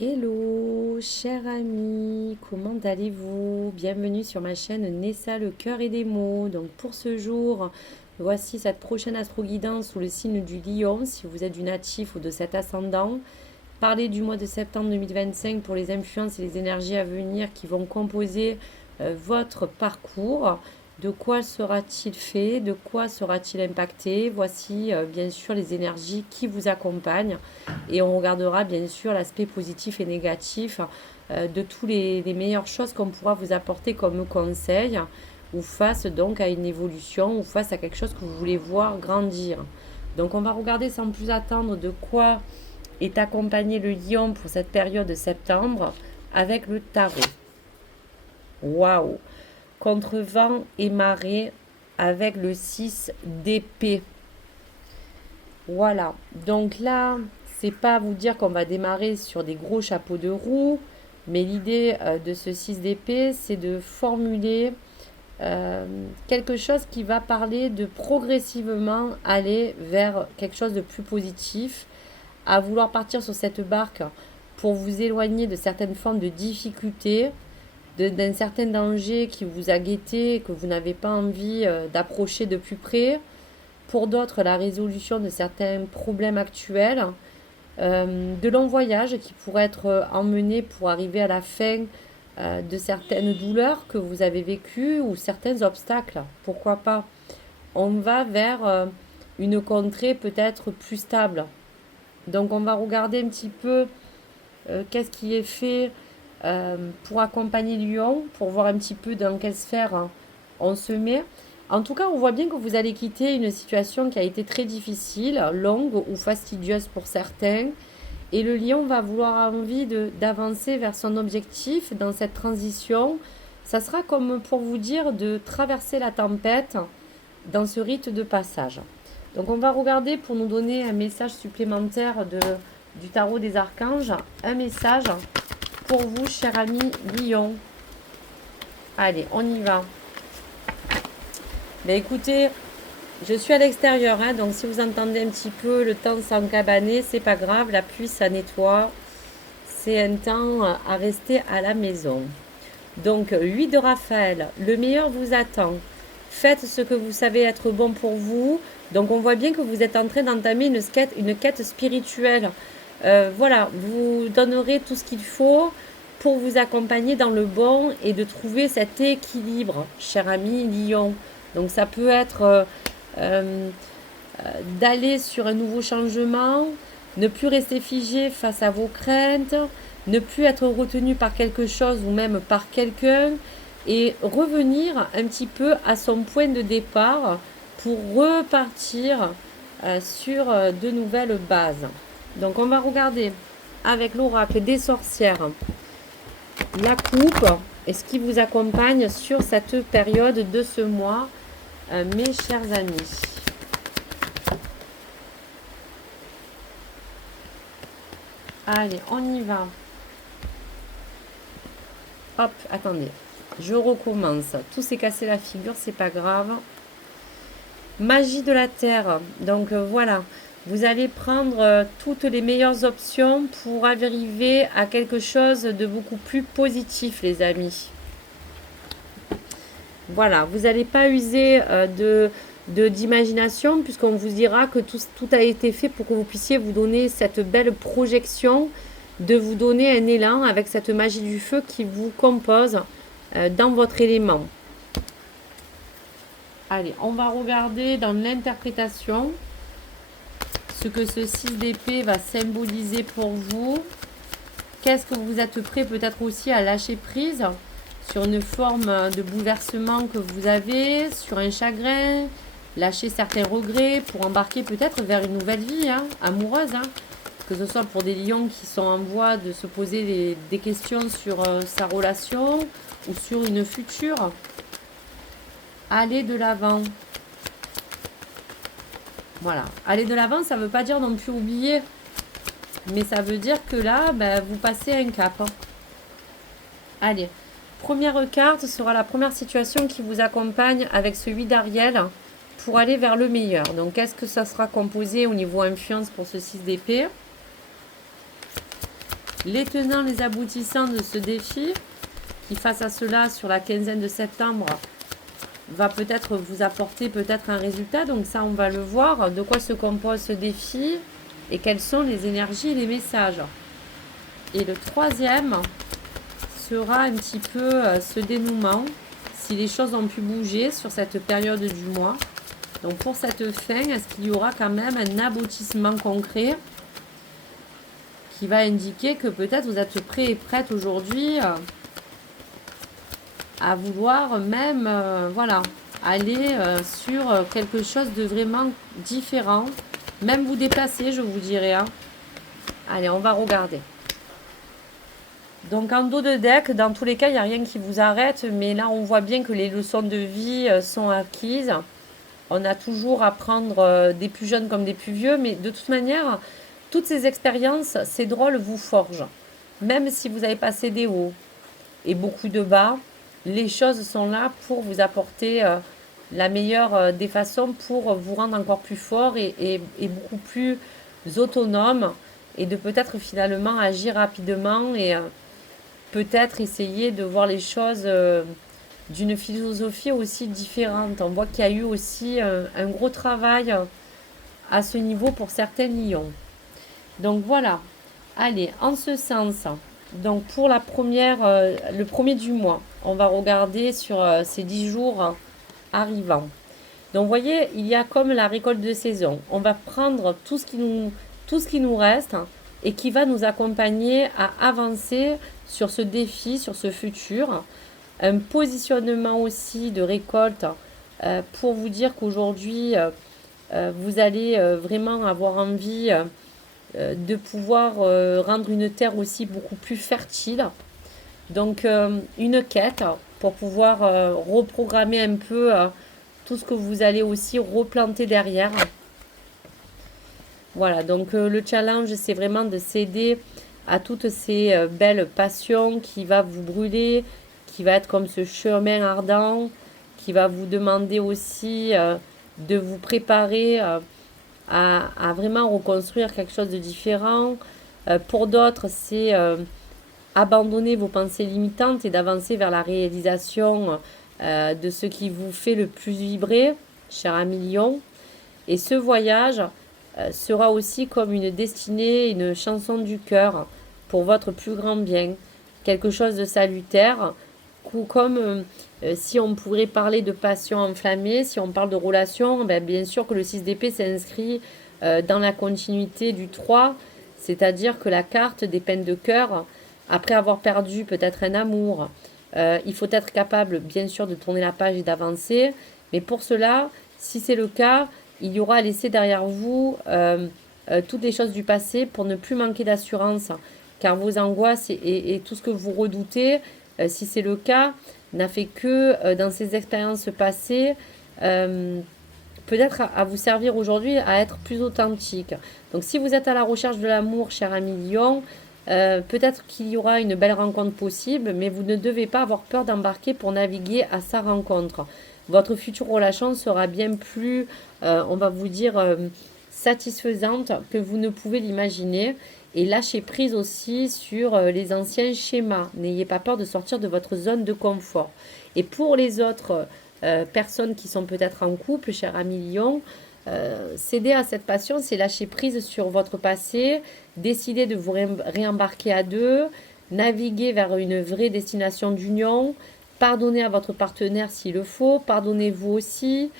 Hello, chers amis, comment allez-vous? Bienvenue sur ma chaîne Nessa, le cœur et des mots. Donc pour ce jour, voici cette prochaine astro-guidance sous le signe du lion, si vous êtes du natif ou de cet ascendant. Parlez du mois de septembre 2025 pour les influences et les énergies à venir qui vont composer votre parcours. De quoi sera-t-il fait? De quoi sera-t-il impacté? Voici bien sûr les énergies qui vous accompagnent et on regardera bien sûr l'aspect positif et négatif de tous les meilleures choses qu'on pourra vous apporter comme conseil ou face donc à une évolution ou face à quelque chose que vous voulez voir grandir. Donc on va regarder sans plus attendre de quoi est accompagné le lion pour cette période de septembre avec le tarot. Waouh! Contre vent et marée avec le 6 d'épée. Voilà. Donc là, c'est pas vous dire qu'on va démarrer sur des gros chapeaux de roue, mais l'idée de ce 6 d'épée, c'est de formuler quelque chose qui va parler de progressivement aller vers quelque chose de plus positif, à vouloir partir sur cette barque pour vous éloigner de certaines formes de difficultés, d'un certain danger qui vous a guetté, que vous n'avez pas envie d'approcher de plus près. Pour d'autres, la résolution de certains problèmes actuels, de longs voyages qui pourraient être emmenés pour arriver à la fin de certaines douleurs que vous avez vécues ou certains obstacles. Pourquoi pas? On va vers une contrée peut-être plus stable. Donc on va regarder un petit peu qu'est-ce qui est fait pour accompagner Lyon, pour voir un petit peu dans quelle sphère on se met. En tout cas, on voit bien que vous allez quitter une situation qui a été très difficile, longue ou fastidieuse pour certains. Et le lion va vouloir envie d'avancer vers son objectif dans cette transition. Ça sera comme pour vous dire de traverser la tempête dans ce rite de passage. Donc on va regarder pour nous donner un message supplémentaire du tarot des archanges, un message pour vous, cher ami lion. Allez, on y va. Ben écoutez, je suis à l'extérieur, hein, donc si vous entendez un petit peu le temps s'encabaner, c'est pas grave, la pluie ça nettoie. C'est un temps à rester à la maison. Donc 8 de Raphaël, le meilleur vous attend. Faites ce que vous savez être bon pour vous. Donc on voit bien que vous êtes en train d'entamer une quête spirituelle. Voilà, vous donnerez tout ce qu'il faut pour vous accompagner dans le bon et de trouver cet équilibre, cher ami lion. Donc ça peut être d'aller sur un nouveau changement, ne plus rester figé face à vos craintes, ne plus être retenu par quelque chose ou même par quelqu'un et revenir un petit peu à son point de départ pour repartir sur de nouvelles bases. Donc on va regarder avec l'oracle des sorcières la coupe et ce qui vous accompagne sur cette période de ce mois, mes chers amis. Allez, on y va. Hop, attendez. Je recommence. Tout s'est cassé la figure, c'est pas grave. Magie de la terre. Donc voilà. Vous allez prendre toutes les meilleures options pour arriver à quelque chose de beaucoup plus positif, les amis. Voilà, vous n'allez pas user d'imagination puisqu'on vous dira que tout a été fait pour que vous puissiez vous donner cette belle projection, de vous donner un élan avec cette magie du feu qui vous compose dans votre élément. Allez, on va regarder dans l'interprétation ce que ce 6 d'épée va symboliser pour vous. Qu'est-ce que vous êtes prêt peut-être aussi à lâcher prise sur une forme de bouleversement que vous avez, sur un chagrin, lâcher certains regrets pour embarquer peut-être vers une nouvelle vie amoureuse. Que ce soit pour des lions qui sont en voie de se poser des questions sur sa relation ou sur une future. Allez de l'avant. Voilà. Aller de l'avant, ça ne veut pas dire non plus oublier. Mais ça veut dire que là, vous passez un cap. Allez. Première carte sera la première situation qui vous accompagne avec ce 8 d'Ariel pour aller vers le meilleur. Donc, qu'est-ce que ça sera composé au niveau influence pour ce 6 d'épée? Les tenants, les aboutissants de ce défi, qui face à cela, sur la quinzaine de septembre, va peut-être vous apporter peut-être un résultat. Donc ça, on va le voir. De quoi se compose ce défi et quelles sont les énergies et les messages. Et le troisième sera un petit peu ce dénouement, si les choses ont pu bouger sur cette période du mois. Donc pour cette fin, est-ce qu'il y aura quand même un aboutissement concret qui va indiquer que peut-être vous êtes prêt et prête aujourd'hui à vouloir même voilà, aller sur quelque chose de vraiment différent, même vous dépasser, je vous dirais. Hein. Allez, on va regarder. Donc en dos de deck, dans tous les cas, il n'y a rien qui vous arrête, mais là on voit bien que les leçons de vie sont acquises. On a toujours à prendre des plus jeunes comme des plus vieux, mais de toute manière, toutes ces expériences, ces drôles vous forgent. Même si vous avez passé des hauts et beaucoup de bas, les choses sont là pour vous apporter la meilleure des façons pour vous rendre encore plus fort et beaucoup plus autonome et de peut-être finalement agir rapidement et peut-être essayer de voir les choses d'une philosophie aussi différente. On voit qu'il y a eu aussi un gros travail à ce niveau pour certains lions. Donc voilà, allez, en ce sens, donc pour la première, le premier du mois, on va regarder sur ces 10 jours arrivants. Donc vous voyez, il y a comme la récolte de saison. On va prendre tout ce qui nous reste et qui va nous accompagner à avancer sur ce défi, sur ce futur. Un positionnement aussi de récolte pour vous dire qu'aujourd'hui, vous allez vraiment avoir envie de pouvoir rendre une terre aussi beaucoup plus fertile. Donc une quête pour pouvoir reprogrammer un peu tout ce que vous allez aussi replanter derrière. Voilà, donc le challenge, c'est vraiment de céder à toutes ces belles passions qui va vous brûler, qui va être comme ce chemin ardent, qui va vous demander aussi de vous préparer à vraiment reconstruire quelque chose de différent. Pour d'autres, c'est abandonner vos pensées limitantes et d'avancer vers la réalisation de ce qui vous fait le plus vibrer, cher ami Lion. Et ce voyage sera aussi comme une destinée, une chanson du cœur pour votre plus grand bien, quelque chose de salutaire, comme si on pourrait parler de passion enflammée, si on parle de relation, ben bien sûr que le 6 d'épée s'inscrit dans la continuité du 3, c'est-à-dire que la carte des peines de cœur, après avoir perdu peut-être un amour, il faut être capable bien sûr de tourner la page et d'avancer, mais pour cela, si c'est le cas, il y aura à laisser derrière vous toutes les choses du passé pour ne plus manquer d'assurance, car vos angoisses et tout ce que vous redoutez, si c'est le cas, n'a fait que dans ces expériences passées, peut-être à vous servir aujourd'hui à être plus authentique. Donc si vous êtes à la recherche de l'amour, cher ami Lion, peut-être qu'il y aura une belle rencontre possible, mais vous ne devez pas avoir peur d'embarquer pour naviguer à sa rencontre. Votre future relation sera bien plus, on va vous dire, satisfaisante que vous ne pouvez l'imaginer. Et lâchez prise aussi sur les anciens schémas. N'ayez pas peur de sortir de votre zone de confort. Et pour les autres personnes qui sont peut-être en couple, cher ami Lion, céder à cette passion, c'est lâcher prise sur votre passé, décider de vous réembarquer à deux, naviguer vers une vraie destination d'union, pardonner à votre partenaire s'il le faut, pardonnez-vous aussi,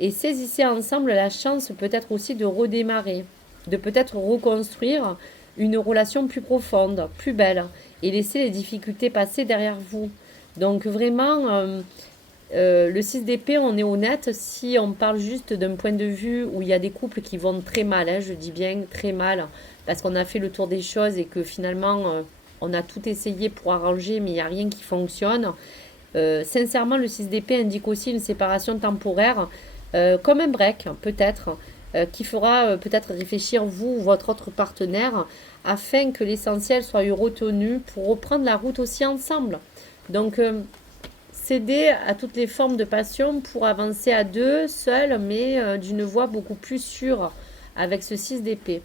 et saisissez ensemble la chance peut-être aussi de redémarrer, de peut-être reconstruire une relation plus profonde, plus belle, et laisser les difficultés passer derrière vous. Donc vraiment, le 6 d'épée, on est honnête, si on parle juste d'un point de vue où il y a des couples qui vont très mal, je dis bien très mal, parce qu'on a fait le tour des choses et que finalement, on a tout essayé pour arranger, mais il n'y a rien qui fonctionne. Sincèrement, le 6 d'épée indique aussi une séparation temporaire, comme un break, peut-être, qui fera peut-être réfléchir vous ou votre autre partenaire afin que l'essentiel soit retenu pour reprendre la route aussi ensemble. Donc, céder à toutes les formes de passion pour avancer à deux, seul, mais d'une voie beaucoup plus sûre avec ce 6 d'épée.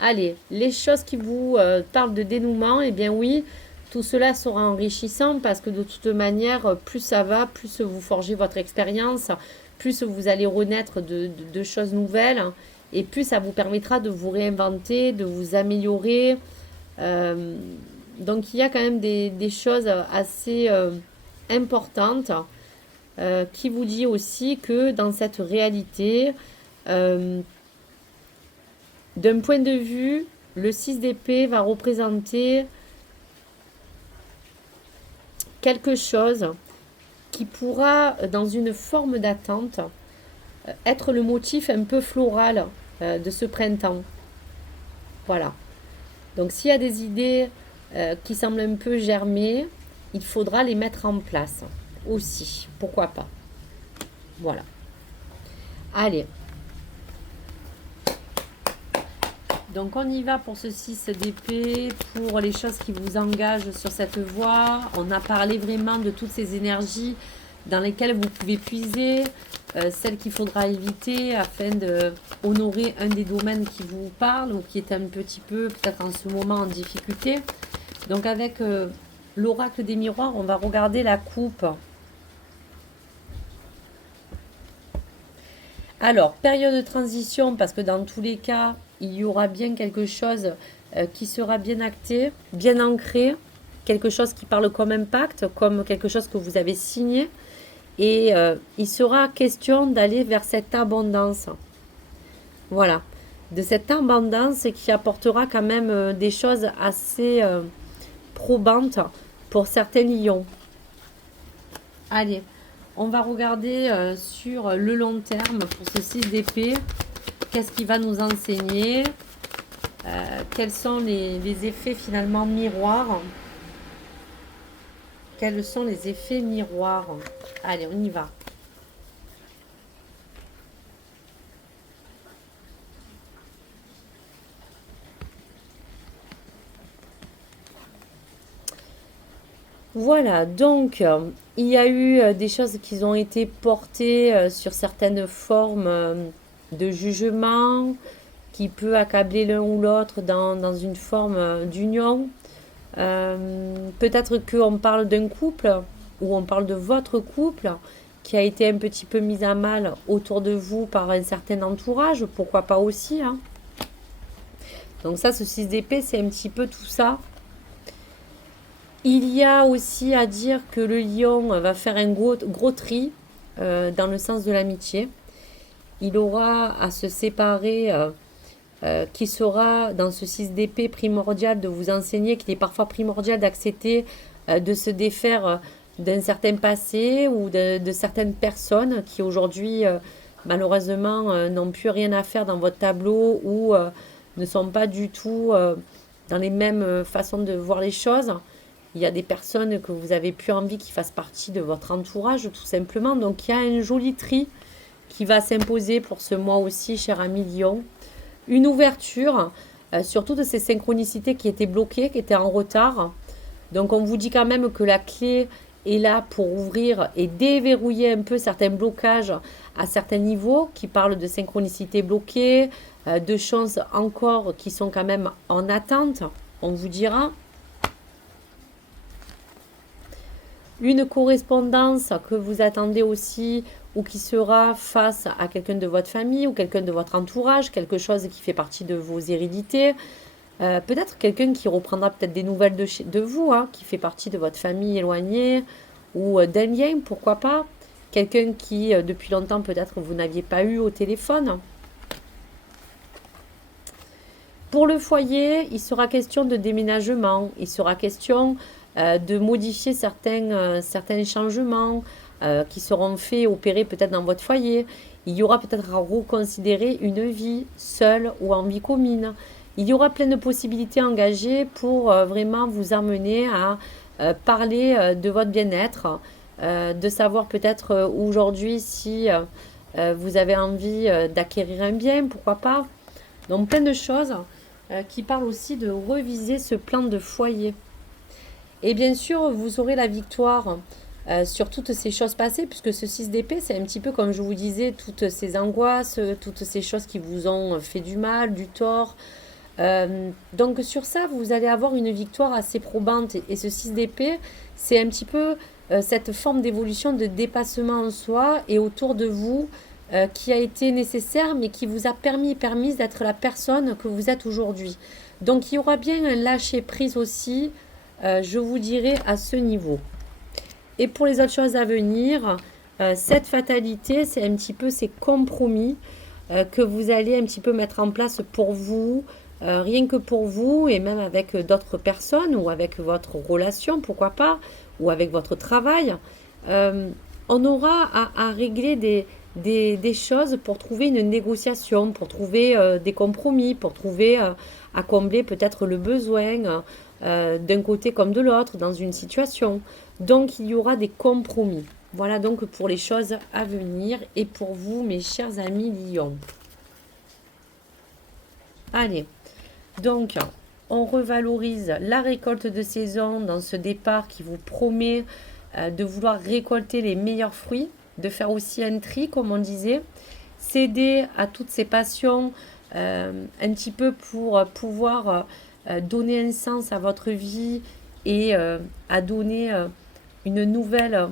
Allez, les choses qui vous parlent de dénouement, eh bien oui, tout cela sera enrichissant parce que de toute manière, plus ça va, plus vous forgez votre expérience, plus vous allez renaître de choses nouvelles et plus ça vous permettra de vous réinventer, de vous améliorer. Euh, donc il y a quand même des choses assez importantes qui vous dit aussi que dans cette réalité, euh, d'un point de vue, le 6 d'épée va représenter quelque chose qui pourra, dans une forme d'attente, être le motif un peu floral de ce printemps. Voilà. Donc s'il y a des idées qui semblent un peu germer, il faudra les mettre en place aussi. Pourquoi pas. Voilà. Allez. Donc on y va pour ce 6 d'épée, pour les choses qui vous engagent sur cette voie. On a parlé vraiment de toutes ces énergies dans lesquelles vous pouvez puiser, celles qu'il faudra éviter afin de honorer un des domaines qui vous parle ou qui est un petit peu peut-être en ce moment en difficulté. Donc avec l'oracle des miroirs, on va regarder la coupe. Alors, période de transition, parce que dans tous les cas, il y aura bien quelque chose qui sera bien acté, bien ancré, quelque chose qui parle comme impact, comme quelque chose que vous avez signé. Et il sera question d'aller vers cette abondance. Voilà. De cette abondance qui apportera quand même des choses assez probantes pour certains lions. Allez, on va regarder sur le long terme pour ce 6 d'épée. Qu'est-ce qui va nous enseigner quels sont les effets finalement miroirs. Quels sont les effets miroirs? Allez, on y va. Voilà, donc il y a eu des choses qui ont été portées sur certaines formes de jugement qui peut accabler l'un ou l'autre dans une forme d'union. Peut-être qu'on parle d'un couple ou on parle de votre couple qui a été un petit peu mis à mal autour de vous par un certain entourage, pourquoi pas aussi, hein. Donc ça, ce 6 d'épée, c'est un petit peu tout ça. Il y a aussi à dire que le lion va faire un gros tri dans le sens de l'amitié. Il aura à se séparer, qui sera dans ce 6 d'épée primordial de vous enseigner qu'il est parfois primordial d'accepter de se défaire d'un certain passé ou de certaines personnes qui aujourd'hui malheureusement n'ont plus rien à faire dans votre tableau ou ne sont pas du tout dans les mêmes façons de voir les choses. Il y a des personnes que vous avez plus envie qui fassent partie de votre entourage, tout simplement. Donc, il y a un joli tri qui va s'imposer pour ce mois aussi, cher ami Lion. Une ouverture sur toutes ces synchronicités qui étaient bloquées, qui étaient en retard. Donc, on vous dit quand même que la clé est là pour ouvrir et déverrouiller un peu certains blocages à certains niveaux qui parlent de synchronicité bloquée, de choses encore qui sont quand même en attente, on vous dira. Une correspondance que vous attendez aussi ou qui sera face à quelqu'un de votre famille ou quelqu'un de votre entourage, quelque chose qui fait partie de vos hérédités. Peut-être quelqu'un qui reprendra peut-être des nouvelles de vous, hein, qui fait partie de votre famille éloignée ou d'un lien, pourquoi pas. Quelqu'un qui, depuis longtemps, peut-être vous n'aviez pas eu au téléphone. Pour le foyer, il sera question de déménagement, il sera question de modifier certains changements qui seront faits, opérés peut-être dans votre foyer. Il y aura peut-être à reconsidérer une vie seule ou en vie commune. Il y aura plein de possibilités engagées pour vraiment vous amener à parler de votre bien-être, de savoir peut-être aujourd'hui si vous avez envie d'acquérir un bien, pourquoi pas. Donc plein de choses qui parlent aussi de reviser ce plan de foyer. Et bien sûr, vous aurez la victoire sur toutes ces choses passées, puisque ce 6 d'épée, c'est un petit peu comme je vous disais, toutes ces angoisses, toutes ces choses qui vous ont fait du mal, du tort, Donc sur ça, vous allez avoir une victoire assez probante. Et ce 6 d'épée, c'est un petit peu cette forme d'évolution, de dépassement en soi et autour de vous qui a été nécessaire, mais qui vous a permis d'être la personne que vous êtes aujourd'hui. Donc il y aura bien un lâcher-prise aussi, je vous dirais, à ce niveau. Et pour les autres choses à venir, cette fatalité, c'est un petit peu ces compromis que vous allez un petit peu mettre en place pour vous, rien que pour vous, et même avec d'autres personnes ou avec votre relation, pourquoi pas, ou avec votre travail. Euh, on aura à régler des choses pour trouver une négociation, pour trouver des compromis, pour trouver à combler peut-être le besoin d'un côté comme de l'autre dans une situation. Donc il y aura des compromis. Voilà donc pour les choses à venir et pour vous, mes chers amis Lion. Allez, donc on revalorise la récolte de saison dans ce départ qui vous promet de vouloir récolter les meilleurs fruits, de faire aussi un tri, comme on disait, céder à toutes ces passions un petit peu pour pouvoir donner un sens à votre vie et à donner une nouvelle,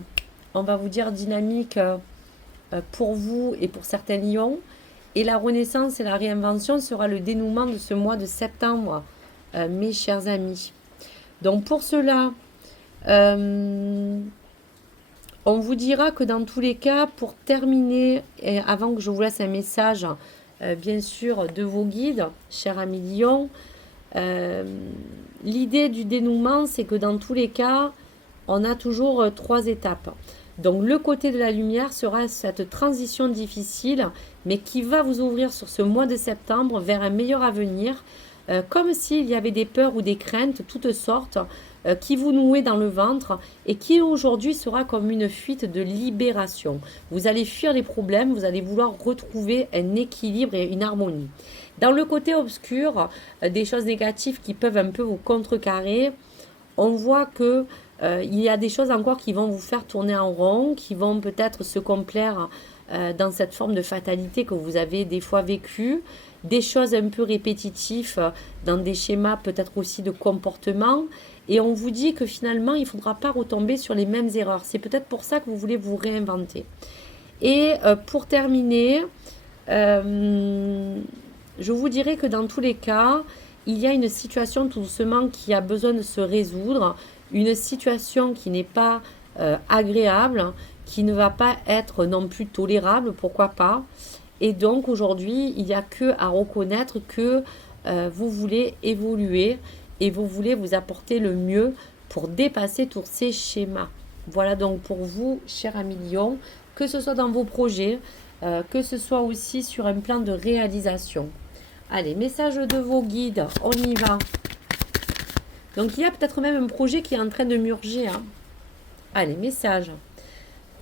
on va vous dire, dynamique pour vous et pour certains lions. Et la renaissance et la réinvention sera le dénouement de ce mois de septembre, mes chers amis. Donc pour cela, on vous dira que dans tous les cas, pour terminer, et avant que je vous laisse un message, bien sûr, de vos guides, chers amis lions, l'idée du dénouement, c'est que dans tous les cas, on a toujours trois étapes. Donc le côté de la lumière sera cette transition difficile, mais qui va vous ouvrir sur ce mois de septembre vers un meilleur avenir, comme s'il y avait des peurs ou des craintes, toutes sortes, qui vous nouaient dans le ventre et qui aujourd'hui sera comme une fuite de libération. Vous allez fuir les problèmes, vous allez vouloir retrouver un équilibre et une harmonie. Dans le côté obscur, des choses négatives qui peuvent un peu vous contrecarrer, on voit que il y a des choses encore qui vont vous faire tourner en rond, qui vont peut-être se complaire dans cette forme de fatalité que vous avez des fois vécue, des choses un peu répétitives dans des schémas peut-être aussi de comportement. Et on vous dit que finalement, il ne faudra pas retomber sur les mêmes erreurs. C'est peut-être pour ça que vous voulez vous réinventer. Et pour terminer, je vous dirais que dans tous les cas, il y a une situation tout doucement qui a besoin de se résoudre, une situation qui n'est pas agréable, qui ne va pas être non plus tolérable, pourquoi pas. Et donc aujourd'hui, il n'y a que à reconnaître que vous voulez évoluer et vous voulez vous apporter le mieux pour dépasser tous ces schémas. Voilà donc pour vous, cher ami Lion, que ce soit dans vos projets, que ce soit aussi sur un plan de réalisation. Allez, message de vos guides, on y va. Donc il y a peut-être même un projet qui est en train de murger. Hein. Allez, message.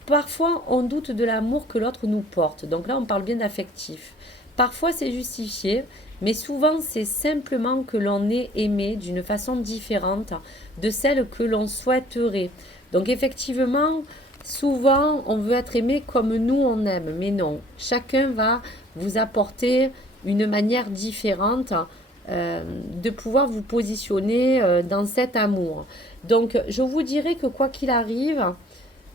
Parfois, on doute de l'amour que l'autre nous porte. Donc là, on parle bien d'affectif. Parfois, c'est justifié, mais souvent, c'est simplement que l'on est aimé d'une façon différente de celle que l'on souhaiterait. Donc effectivement, souvent, on veut être aimé comme nous, on aime. Mais non, chacun va vous apporter une manière différente de pouvoir vous positionner dans cet amour. Donc, je vous dirais que quoi qu'il arrive,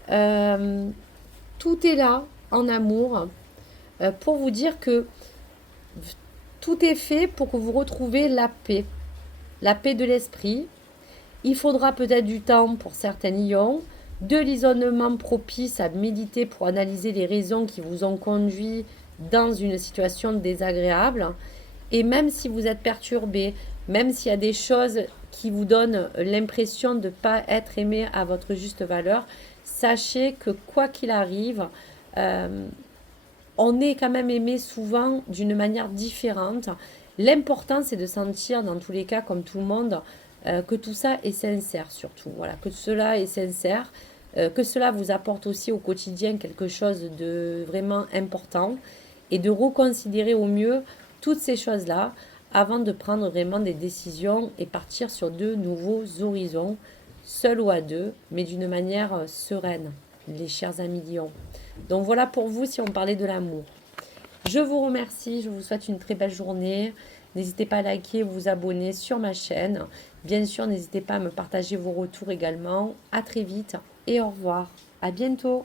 tout est là en amour pour vous dire que tout est fait pour que vous retrouviez la paix de l'esprit. Il faudra peut-être du temps pour certains lions, de l'isolement propice à méditer pour analyser les raisons qui vous ont conduit dans une situation désagréable. Et même si vous êtes perturbé, même s'il y a des choses qui vous donnent l'impression de ne pas être aimé à votre juste valeur, sachez que quoi qu'il arrive, on est quand même aimé souvent d'une manière différente. L'important, c'est de sentir, dans tous les cas, comme tout le monde, que tout ça est sincère surtout. Voilà, que cela est sincère, que cela vous apporte aussi au quotidien quelque chose de vraiment important et de reconsidérer au mieux toutes ces choses-là avant de prendre vraiment des décisions et partir sur de nouveaux horizons, seul ou à deux, mais d'une manière sereine, les chers amis lions. Donc voilà pour vous si on parlait de l'amour. Je vous remercie, je vous souhaite une très belle journée. N'hésitez pas à liker, vous abonner sur ma chaîne. Bien sûr, n'hésitez pas à me partager vos retours également. À très vite et au revoir. À bientôt.